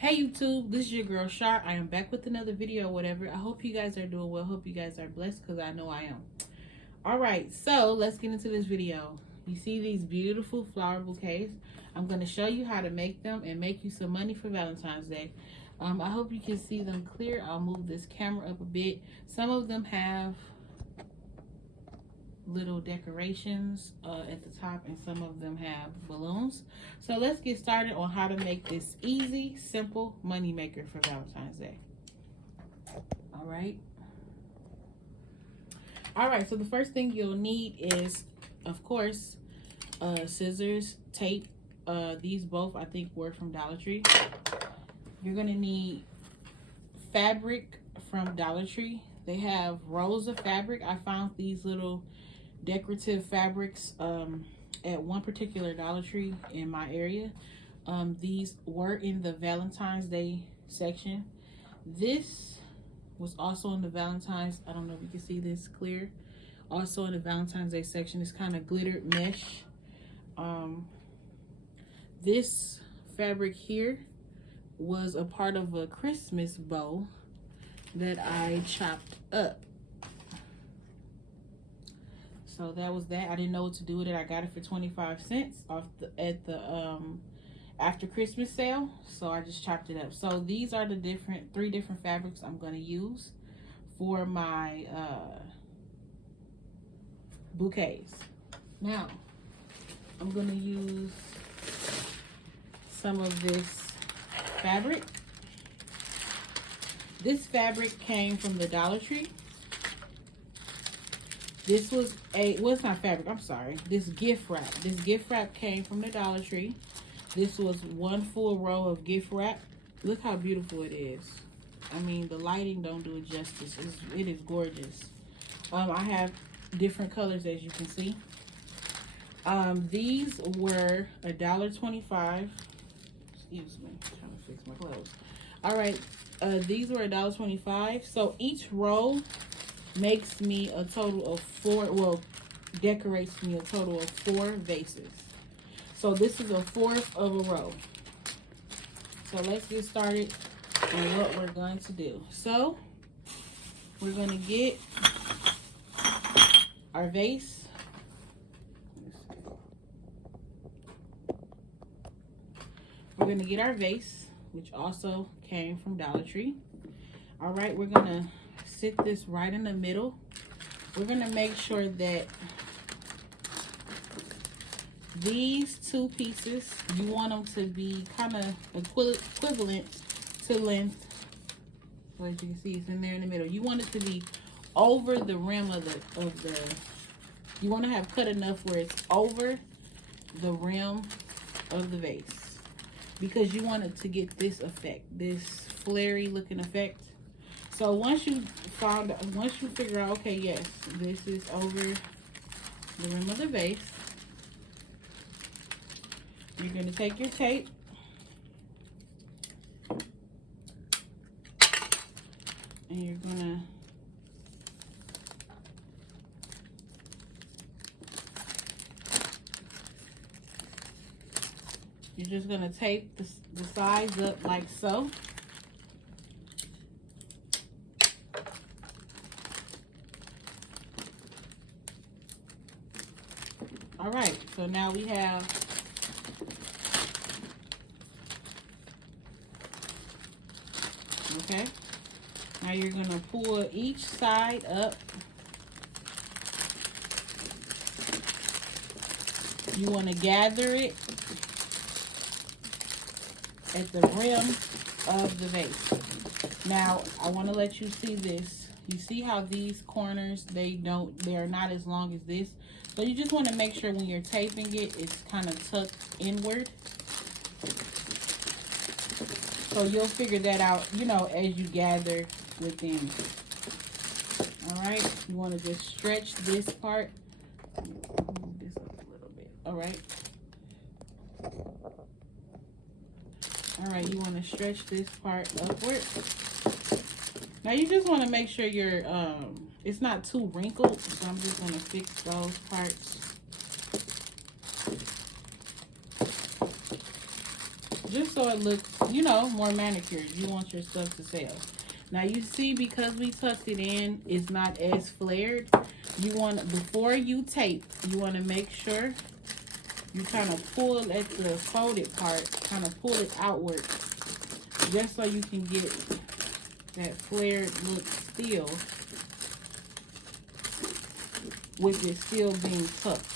Hey YouTube, this is your girl Shar. I am back with another video or whatever. I hope you guys are doing well. Hope you guys are blessed because I know I am. Alright, so let's get into this video. You see these beautiful flower bouquets? I'm going to show you how to make them and make you some money for Valentine's Day. I hope you can see them clear. I'll move this camera up a bit. Some of them have little decorations at the top, and some of them have balloons. So let's get started on how to make this easy, simple money maker for Valentine's Day. All right, so the first thing you'll need is, of course, scissors, tape. These both I think were from Dollar Tree. You're gonna need fabric from Dollar Tree. They have rolls of fabric. I found these little decorative fabrics at one particular Dollar Tree in my area. These were in the Valentine's Day section. This was also in the Valentine's, I don't know if you can see this clear, also in the Valentine's Day section. It's kind of glittered mesh. This fabric here was a part of a Christmas bow that I chopped up. So that was that. I didn't know what to do with it. I got it for 25 cents at the after Christmas sale. So I just chopped it up. So these are the three different fabrics I'm going to use for my bouquets. Now, I'm going to use some of this fabric. This fabric came from the Dollar Tree. This was well, it's not fabric, I'm sorry. This gift wrap. This gift wrap came from the Dollar Tree. This was one full row of gift wrap. Look how beautiful it is. I mean, the lighting don't do it justice. It is gorgeous. I have different colors, as you can see. These were $1.25. Excuse me, I'm trying to fix my clothes. All right, these were $1.25. So each row makes me a total of 4, well, decorates me a total of 4 vases. So this is a 1/4 of a row. So let's get started on what we're going to do. So we're going to get our vase. We're going to get our vase, which also came from Dollar Tree. All right, we're going to sit this right in the middle. We're going to make sure that these two pieces, you want them to be kind of equivalent to length. So as you can see, it's in there in the middle. You want it to be over the rim of the you want to have cut enough where it's over the rim of the vase, because you want it to get this effect, this flary looking effect. So once you figure out, okay, yes, this is over the rim of the vase, you're going to take your tape and you're going just going to tape the sides up like so. All right, so now we have okay. Now you're going to pull each side up. You want to gather it at the rim of the vase. Now, I want to let you see this. You see how these corners, they are not as long as this. So you just want to make sure when you're taping it, it's kind of tucked inward. So you'll figure that out, you know, as you gather within. All right, you want to just stretch this part. Move this up a little bit. All right. All right, you want to stretch this part upward. Now you just want to make sure your it's not too wrinkled. So I'm just going to fix those parts. Just so it looks, you know, more manicured. You want your stuff to sell. Now you see, because we tucked it in, it's not as flared. You want to, before you tape, you want to make sure you kind of pull at the folded part, kind of pull it outward, just so you can get that flared look still, with it still being tucked.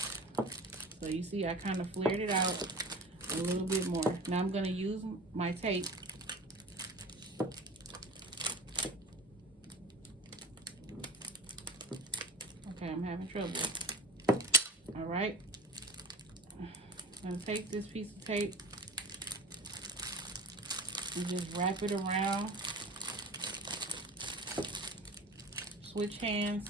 So you see, I kind of flared it out a little bit more. Now I'm going to use my tape. Okay, I'm having trouble. All right. I'm going to take this piece of tape and just wrap it around. Switch hands.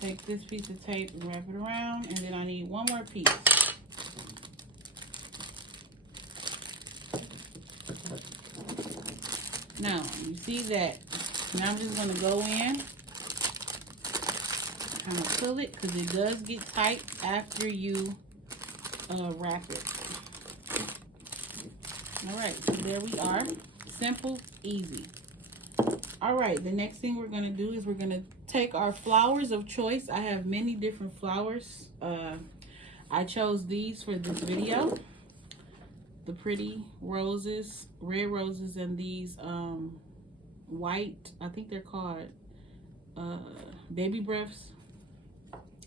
Take this piece of tape and wrap it around, and then I need one more piece. Now, you see that. Now I'm just going to go in, kind of pull it, because it does get tight after you wrap it. All right, so there we are. Simple, easy. All right, the next thing we're going to do is we're going to take our flowers of choice. I have many different flowers. I chose these for this video. The pretty roses, red roses, and these white, I think they're called baby breaths.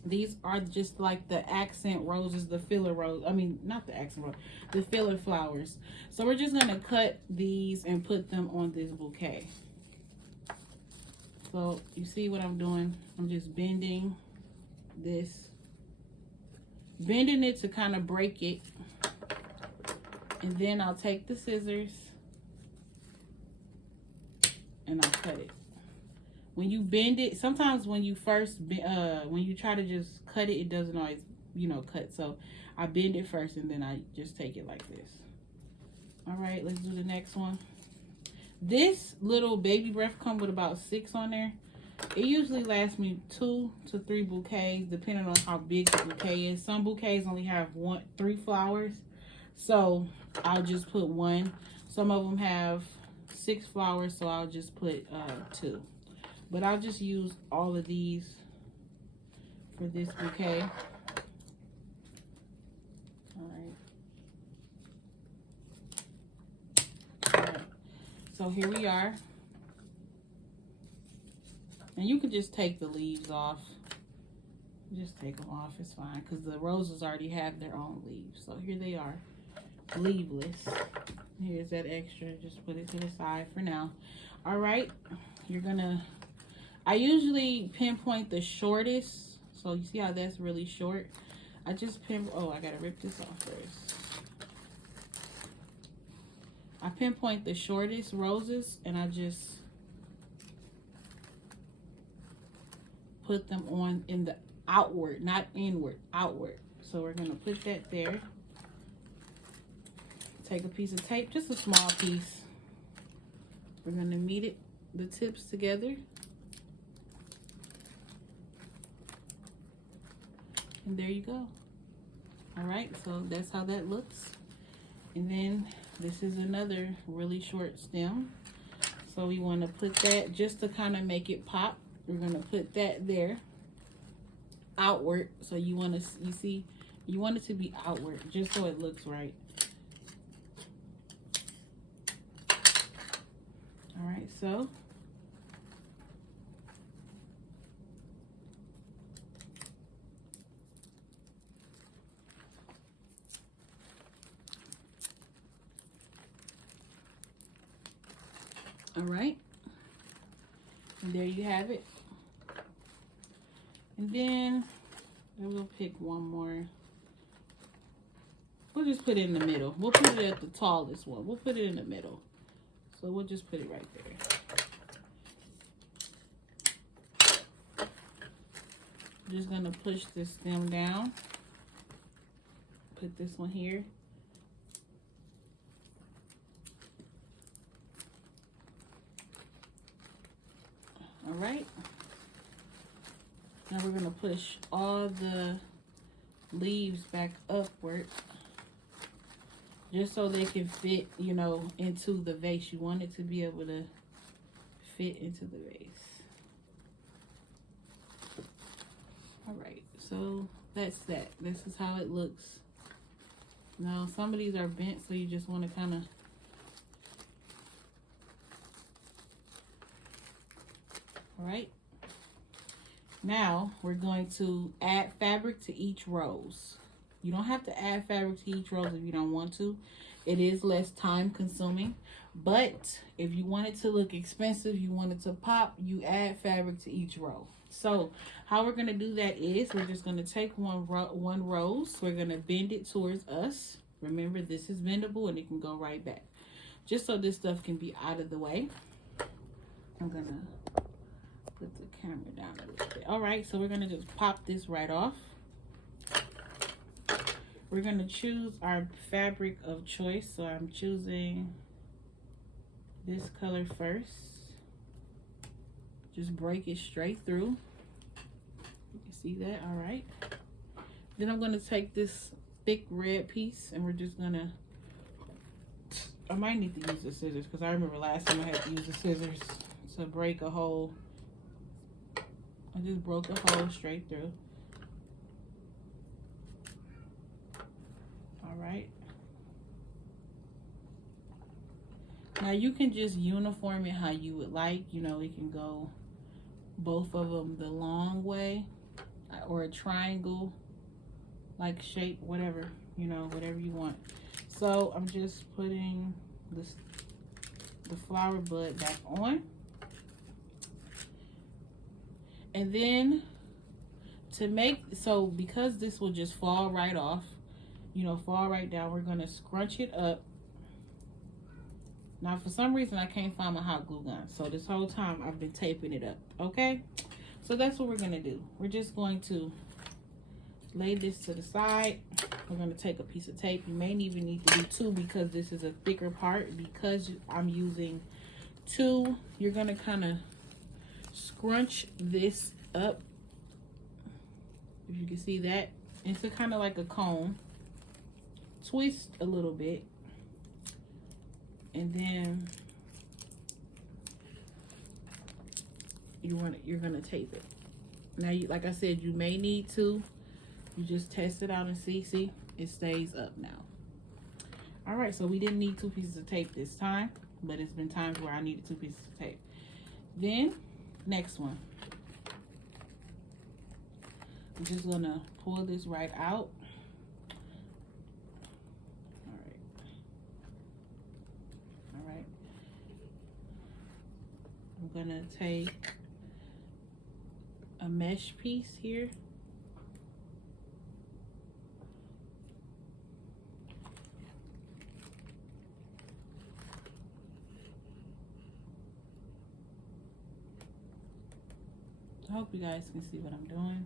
These are just like the accent roses, the filler rose. I mean, not the accent rose, the filler flowers. So we're just going to cut these and put them on this bouquet. So you see what I'm doing? I'm just bending this, bending it to kind of break it. And then I'll take the scissors and I'll cut it. When you bend it, sometimes when you first, when you try to just cut it, it doesn't always, you know, cut. So I bend it first and then I just take it like this. All right, let's do the next one. This little baby breath comes with about 6 on there. It usually lasts me 2 to 3 bouquets, depending on how big the bouquet is. Some bouquets only have 3 flowers, so I'll just put 1. Some of them have 6 flowers, so I'll just put 2. But I'll just use all of these for this bouquet. All right. So here we are. And you can just take the leaves off. Just take them off, it's fine, because the roses already have their own leaves. So here they are, leaveless. Here's that extra, just put it to the side for now. All right, you're gonna, I usually pinpoint the shortest. So you see how that's really short? I just oh, I gotta rip this off first. I pinpoint the shortest roses and I just put them on in the outward, not inward, outward. So we're gonna put that there. Take a piece of tape, just a small piece. We're gonna meet it, the tips together. And there you go. All right, so that's how that looks. And then this is another really short stem. So we want to put that just to kind of make it pop. We're going to put that there, outward. So you want to, you see, you want it to be outward just so it looks right. All right, so all right, and there you have it. And then we'll pick one more. We'll just put it in the middle. We'll put it at the tallest one. We'll put it in the middle. So we'll just put it right there. I'm just gonna push this stem down. Put this one here. All right. Now we're gonna push all the leaves back upward, just so they can fit, you know, into the vase. You want it to be able to fit into the vase. All right, so that's that. This is how it looks. Now, some of these are bent, so you just want to kind of all right. Now we're going to add fabric to each rose. You don't have to add fabric to each rose if you don't want to. It is less time consuming, but if you want it to look expensive, you want it to pop, you add fabric to each row. So how we're going to do that is we're just going to take one rose. We're going to bend it towards us. Remember, this is bendable and it can go right back. Just so this stuff can be out of the way. I'm going to put the camera down a little bit. All right, so we're going to just pop this right off. We're going to choose our fabric of choice. So I'm choosing this color first. Just break it straight through. You can see that. All right. Then I'm going to take this thick red piece and we're just going to, I might need to use the scissors because I remember last time I had to use the scissors to break a hole. I just broke a hole straight through. All right. Now you can just uniform it how you would like. You know, it can go both of them the long way or a triangle like shape, whatever, you know, whatever you want. So I'm just putting the flower bud back on. And then to make, so because this will just fall right off, you know, fall right down, we're going to scrunch it up. Now, for some reason, I can't find my hot glue gun. So this whole time, I've been taping it up, okay? So that's what we're going to do. We're just going to lay this to the side. We're going to take a piece of tape. You may even need to do two because this is a thicker part. Because I'm using two, you're going to kind of scrunch this up. If you can see that. It's kind of like a cone. Twist a little bit. And then you're gonna tape it. Now, like I said, you may need to. You just test it out and see it stays up now. All right, so we didn't need 2 pieces of tape this time, but it's been times where I needed 2 pieces of tape. Then next one, I'm just gonna pull this right out. I'm gonna take a mesh piece here. I hope you guys can see what I'm doing.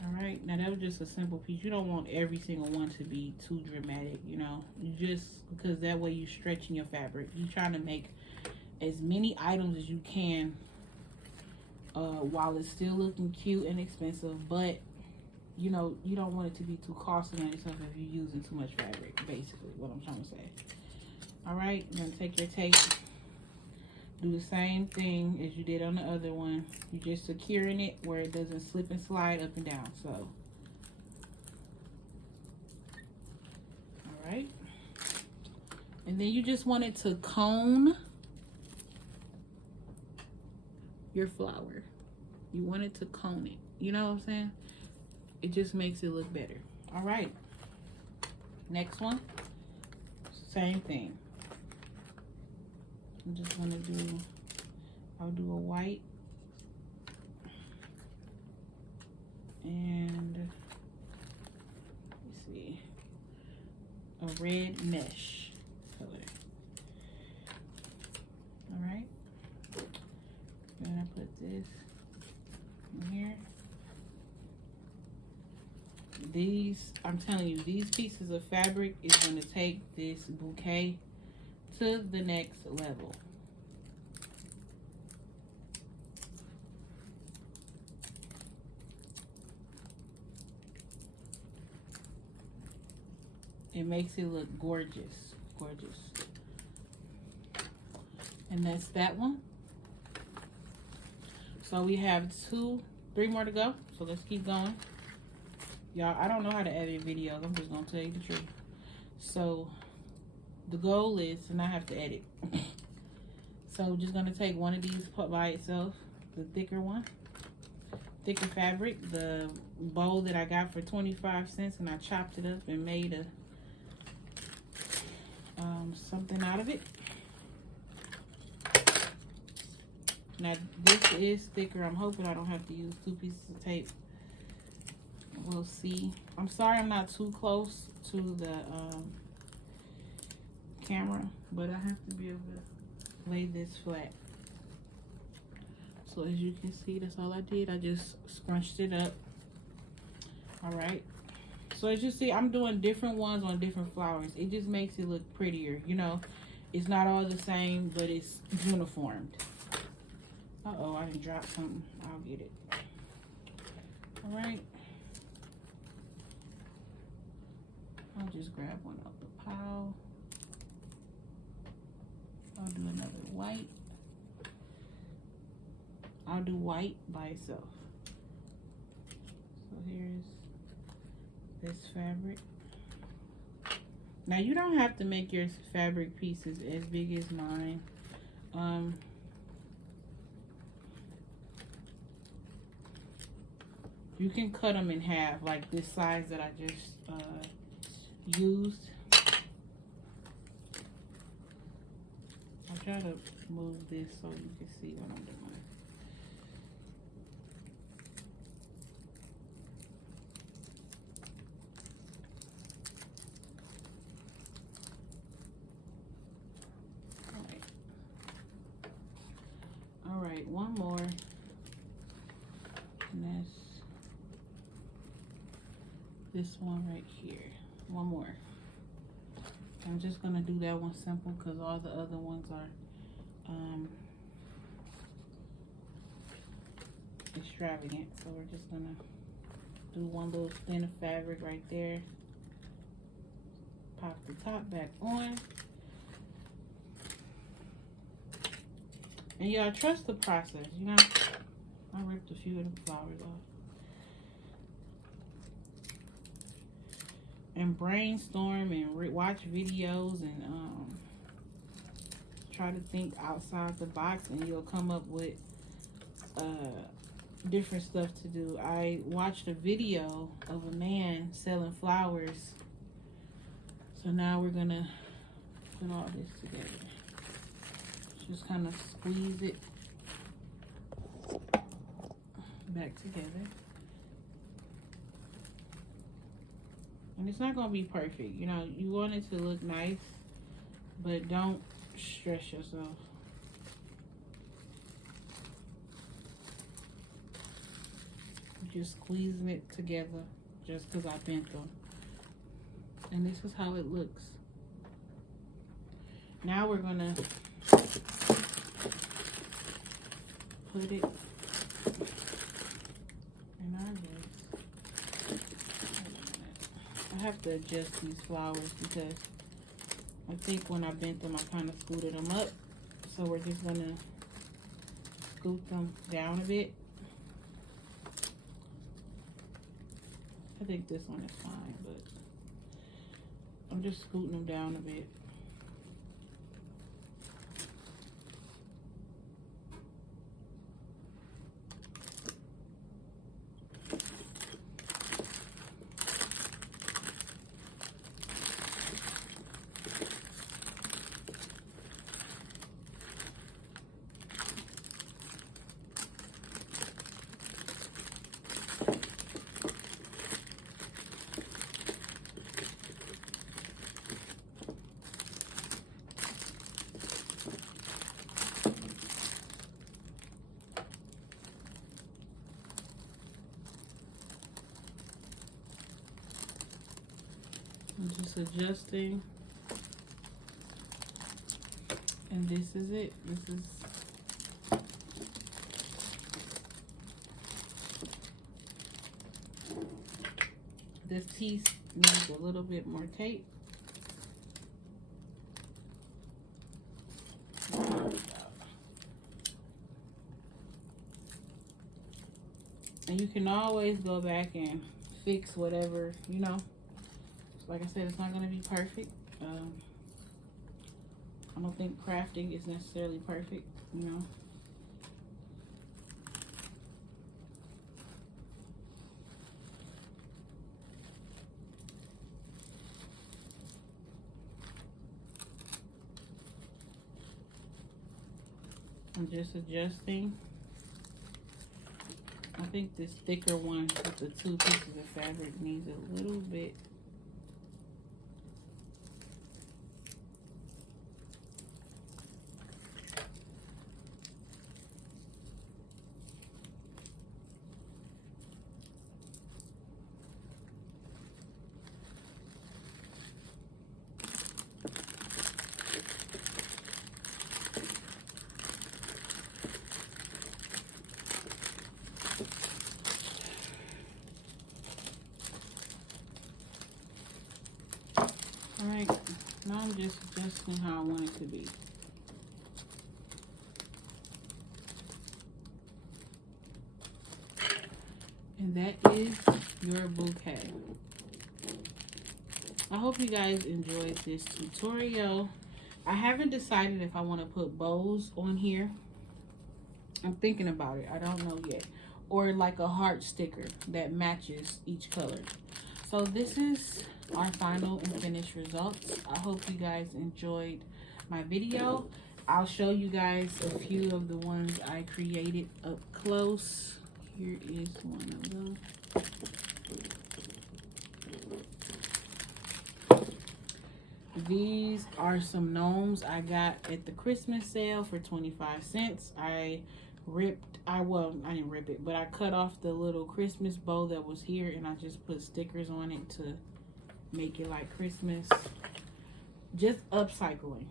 All right, now that was just a simple piece. You don't want every single one to be too dramatic, you know. You just, because that way you're stretching your fabric. You're trying to make as many items as you can while it's still looking cute and expensive, but you know, you don't want it to be too costly on yourself if you're using too much fabric, basically what I'm trying to say. All right, you're gonna take your tape, do the same thing as you did on the other one. You're just securing it where it doesn't slip and slide up and down. So all right, and then you just want it to cone your flower. You want it to cone it. You know what I'm saying? It just makes it look better. All right. Next one. Same thing. I'm just gonna do, I'll do a white and let's see, a red mesh color. All right. I'm gonna put this in here. These, I'm telling you, these pieces of fabric is going to take this bouquet to the next level. It makes it look gorgeous. Gorgeous. And that's that one. So we have 3 more to go. So let's keep going. Y'all, I don't know how to edit videos. I'm just going to tell you the truth. So the goal is to not have to edit. So we're just going to take one of these by itself. The thicker one. Thicker fabric. The bowl that I got for 25 cents. And I chopped it up and made a something out of it. Now this is thicker. I'm hoping I don't have to use 2 pieces of tape. We'll see. I'm sorry I'm not too close to the camera, but I have to be able to lay this flat. So as you can see, that's all I did. I just scrunched it up. All right. So as you see, I'm doing different ones on different flowers. It just makes it look prettier. You know, it's not all the same, but it's uniformed. Uh-oh, I didn't drop something. I'll get it. All right. I'll just grab one out the pile. I'll do another white. I'll do white by itself. So here's this fabric. Now you don't have to make your fabric pieces as big as mine. You can cut them in half, like this size that I just used. I'll try to move this so you can see what I'm doing. All right, one more. And that's this one right here. One more. I'm just gonna do that one simple because all the other ones are extravagant. So we're just gonna do one little thin of fabric right there. Pop the top back on. And y'all trust the process, you know. I ripped a few of the flowers off. And brainstorm and watch videos and try to think outside the box, and you'll come up with different stuff to do. I watched a video of a man selling flowers, so now we're gonna put all this together. Just kind of squeeze it back together. And it's not going to be perfect. You know, you want it to look nice, but don't stress yourself. Just squeezing it together just because I bent them. And this is how it looks. Now we're going to put it in our vase. I have to adjust these flowers because I think when I bent them, I kind of scooted them up. So we're just gonna scoot them down a bit. I think this one is fine, but I'm just scooting them down a bit. I'm just adjusting, and this is it. This piece needs a little bit more tape. And you can always go back and fix whatever, you know. Like I said, it's not going to be perfect. I don't think crafting is necessarily perfect, you know. I'm just adjusting. I think this thicker one with the 2 pieces of fabric needs a little bit. Alright, now I'm just adjusting how I want it to be. And that is your bouquet. I hope you guys enjoyed this tutorial. I haven't decided if I want to put bows on here. I'm thinking about it. I don't know yet. Or like a heart sticker that matches each color. So this is our final and finished results. I hope you guys enjoyed my video. I'll show you guys a few of the ones I created up close. Here is one of them. These are some gnomes I got at the Christmas sale for 25 cents. I didn't rip it, but I cut off the little Christmas bow that was here and I just put stickers on it to make it like Christmas. Just upcycling.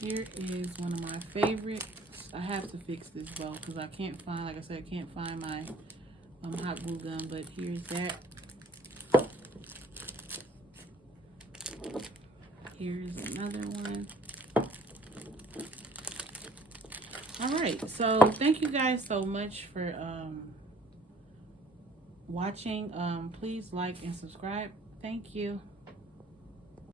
Here is one of my favorites. I have to fix this bow because I can't find, like I said, I can't find my hot glue gun, but here's that. Here's another one. Alright, so thank you guys so much for watching. Please like and subscribe. Thank you.